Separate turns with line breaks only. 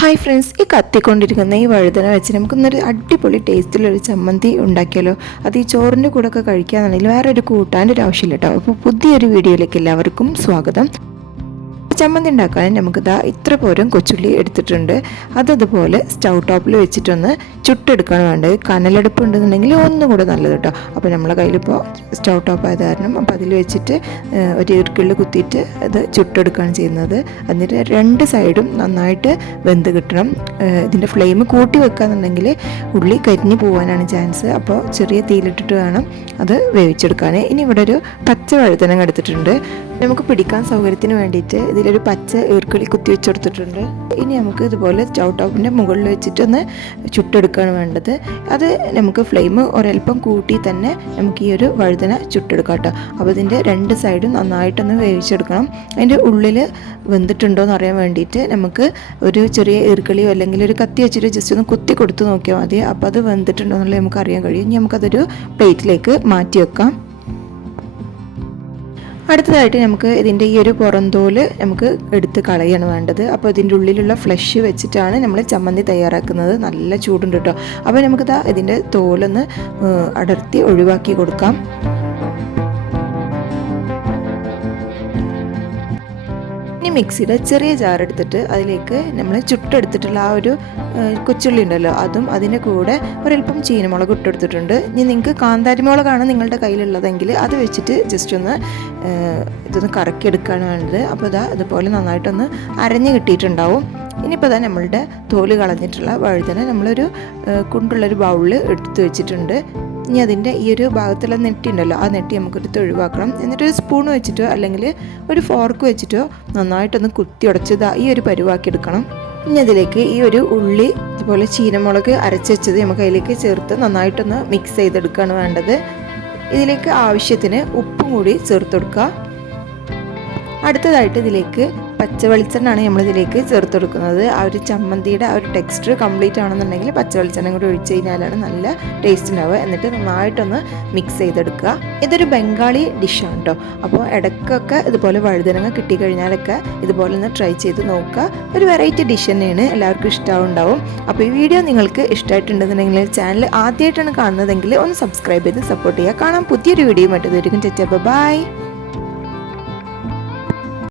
Hi friends ഈ കത്തിക്കൊണ്ടിരിക്കുന്ന ഈ വഴുതന വെച്ച് നമുക്കൊന്നൊരു അടിപൊളി ടേസ്റ്റിലൊരു ചമ്മന്തി ഉണ്ടാക്കിയാലോ? അത് ഈ ചോറിന്റെ കൂടെ ഒക്കെ കഴിക്കാന്നുണ്ടെങ്കിൽ വേറെ ഒരു കൂട്ടാന്റെ ഒരു ആവശ്യമില്ല കേട്ടോ. അപ്പോൾ പുതിയൊരു വീഡിയോയിലേക്ക് എല്ലാവർക്കും സ്വാഗതം. ചമ്മന്തി ഉണ്ടാക്കാൻ നമുക്ക് ദാ ഇത്ര പോരും കൊച്ചുള്ളി എടുത്തിട്ടുണ്ട്. അതതുപോലെ സ്റ്റൗ ടോപ്പിൽ വെച്ചിട്ടൊന്ന് ചുട്ടെടുക്കണം വേണ്ടത്. കനലെടുപ്പ് ഉണ്ടെന്നുണ്ടെങ്കിൽ ഒന്നും കൂടെ നല്ലത് കേട്ടോ. അപ്പോൾ നമ്മളെ കയ്യിലിപ്പോൾ സ്റ്റൗ ടോപ്പ് ആയത് കാരണം അപ്പോൾ അതിൽ വെച്ചിട്ട് ഒരു ഇറുക്കിളിൽ കുത്തിയിട്ട് അത് ചുട്ടെടുക്കുകയാണ് ചെയ്യുന്നത്. എന്നിട്ട് രണ്ട് സൈഡും നന്നായിട്ട് വെന്ത് കിട്ടണം. ഇതിന്റെ ഫ്ലെയിം കൂട്ടി വെക്കുകയെന്നുണ്ടെങ്കിൽ ഉള്ളി കരിഞ്ഞു പോകാനാണ് ചാൻസ്. അപ്പോൾ ചെറിയ തീയിലിട്ടിട്ട് വേണം അത് വേവിച്ചെടുക്കാൻ. ഇനി ഇവിടെ ഒരു പച്ച വഴുതനങ്ങ എടുത്തിട്ടുണ്ട്. നമുക്ക് പിടിക്കാൻ സൗകര്യത്തിന് വേണ്ടിയിട്ട് ഇതിലൊരു പച്ച ഈർക്കിളി കുത്തി വെച്ചെടുത്തിട്ടുണ്ട്. ഇനി നമുക്ക് ഇതുപോലെ സ്റ്റൗ ടോപ്പിന്റെ മുകളിൽ വെച്ചിട്ടൊന്ന് ചുട്ടെടുക്കുകയാണ് വേണ്ടത്. അത് നമുക്ക് ഫ്ലെയിം ഒരൽപ്പം കൂട്ടി തന്നെ നമുക്ക് ഈ ഒരു വഴുതന ചുട്ടെടുക്കാം കേട്ടോ. അപ്പോൾ ഇതിന്റെ രണ്ട് സൈഡും നന്നായിട്ടൊന്ന് വേവിച്ചെടുക്കണം. അതിന്റെ ഉള്ളിൽ വെന്തിട്ടുണ്ടോ എന്ന് അറിയാൻ വേണ്ടിയിട്ട് നമുക്ക് ഒരു ചെറിയ ഈർക്കിളിയോ അല്ലെങ്കിൽ ഒരു കത്തി വെച്ചിട്ട് ജസ്റ്റ് ഒന്ന് കുത്തി കൊടുത്ത് നോക്കിയാൽ മതി. അപ്പോൾ അത് വെന്തിട്ടുണ്ടോ എന്നുള്ളത് നമുക്ക് അറിയാൻ കഴിയും. ഇനി നമുക്കതൊരു പ്ലേറ്റിലേക്ക് മാറ്റി വെക്കാം. അടുത്തതായിട്ട് നമുക്ക് ഇതിന്റെ ഈ ഒരു പുറന്തോൽ നമുക്ക് എടുത്ത് കളയാണ് വേണ്ടത്. അപ്പോൾ ഇതിന്റെ ഉള്ളിലുള്ള ഫ്ലഷ് വെച്ചിട്ടാണ് നമ്മൾ ചമ്മന്തി തയ്യാറാക്കുന്നത്. നല്ല ചൂടുണ്ട് കേട്ടോ. അപ്പോൾ നമുക്കിതാ ഇതിന്റെ തോലൊന്ന് അടർത്തി ഒഴിവാക്കി കൊടുക്കാം. ഇനി മിക്സിയുടെ ചെറിയ ജാർ എടുത്തിട്ട് അതിലേക്ക് നമ്മൾ ചുട്ടെടുത്തിട്ടുള്ള ആ ഒരു കൊച്ചുള്ളി ഉണ്ടല്ലോ അതും അതിന്റെ കൂടെ ഒരല്പം ചീനമുളക് ഇട്ടെടുത്തിട്ടുണ്ട്. ഇനി നിങ്ങൾക്ക് കാന്താരിമുളകാണ് നിങ്ങളുടെ കയ്യിലുള്ളതെങ്കിൽ അത് വെച്ചിട്ട് ജസ്റ്റ് ഒന്ന് ഇതൊന്ന് കറക്കിയെടുക്കുകയാണ് വേണ്ടത് അപ്പോൾ ഇതാ ഇതുപോലെ നന്നായിട്ടൊന്ന് അരഞ്ഞ് കിട്ടിയിട്ടുണ്ടാവും. ഇനിയിപ്പോൾ തന്നെ നമ്മളുടെ തോൽ കളഞ്ഞിട്ടുള്ള വഴുതന നമ്മളൊരു കുണ്ടുള്ളൊരു ബൗളിൽ എടുത്തു വെച്ചിട്ടുണ്ട്. ഇനി അതിന്റെ ഈ ഒരു ഭാഗത്തുള്ള നെറ്റി ഉണ്ടല്ലോ ആ നെട്ടി നമുക്കൊരു ഒഴിവാക്കണം എന്നിട്ട് ഒരു സ്പൂൺ വെച്ചിട്ടോ അല്ലെങ്കിൽ ഒരു ഫോർക്ക് വെച്ചിട്ടോ നന്നായിട്ടൊന്ന് കുത്തി ഉടച്ചത് ഈ ഒരു പരുവാക്കി എടുക്കണം. ഇനി അതിലേക്ക് ഈ ഒരു ഉള്ളി ഇതുപോലെ ചീനമുളക് അരച്ച് വെച്ചത് നമുക്ക് അതിലേക്ക് ചേർത്ത് നന്നായിട്ടൊന്ന് മിക്സ് ചെയ്തെടുക്കുകയാണ് വേണ്ടത്. ഇതിലേക്ക് ആവശ്യത്തിന് ഉപ്പും കൂടി ചേർത്ത് കൊടുക്കുക. അടുത്തതായിട്ട് ഇതിലേക്ക് പച്ച വെളിച്ചെണ്ണയാണ് നമ്മൾ ഇതിലേക്ക് ചേർത്ത് കൊടുക്കുന്നത് ആ ഒരു ചമ്മന്തിയുടെ ആ ഒരു ടെക്സ്ചർ കംപ്ലീറ്റ് ആണെന്നുണ്ടെങ്കിൽ പച്ച വെളിച്ചെണ്ണ കൂടി ഒഴിച്ച് കഴിഞ്ഞാലാണ് നല്ല ടേസ്റ്റ് ഉണ്ടാവുക. എന്നിട്ട് നന്നായിട്ടൊന്ന് മിക്സ് ചെയ്തെടുക്കുക. ഇതൊരു ബംഗാളി ഡിഷാണ് കേട്ടോ അപ്പോൾ ഇടയ്ക്കൊക്കെ ഇതുപോലെ വഴുതനങ്ങ കിട്ടിക്കഴിഞ്ഞാലൊക്കെ ഇതുപോലെ ഒന്ന് ട്രൈ ചെയ്ത് നോക്കുക. ഒരു വെറൈറ്റി ഡിഷ് തന്നെയാണ് എല്ലാവർക്കും ഇഷ്ടമുണ്ടാവും അപ്പോൾ ഈ വീഡിയോ നിങ്ങൾക്ക് ഇഷ്ടമായിട്ടുണ്ടെന്നുണ്ടെങ്കിൽ ചാനൽ ആദ്യമായിട്ടാണ് കാണുന്നതെങ്കിൽ ഒന്ന് സബ്സ്ക്രൈബ് ചെയ്ത് സപ്പോർട്ട് ചെയ്യുക. കാണാം പുതിയൊരു വീഡിയോ ചേച്ചാ ബൈ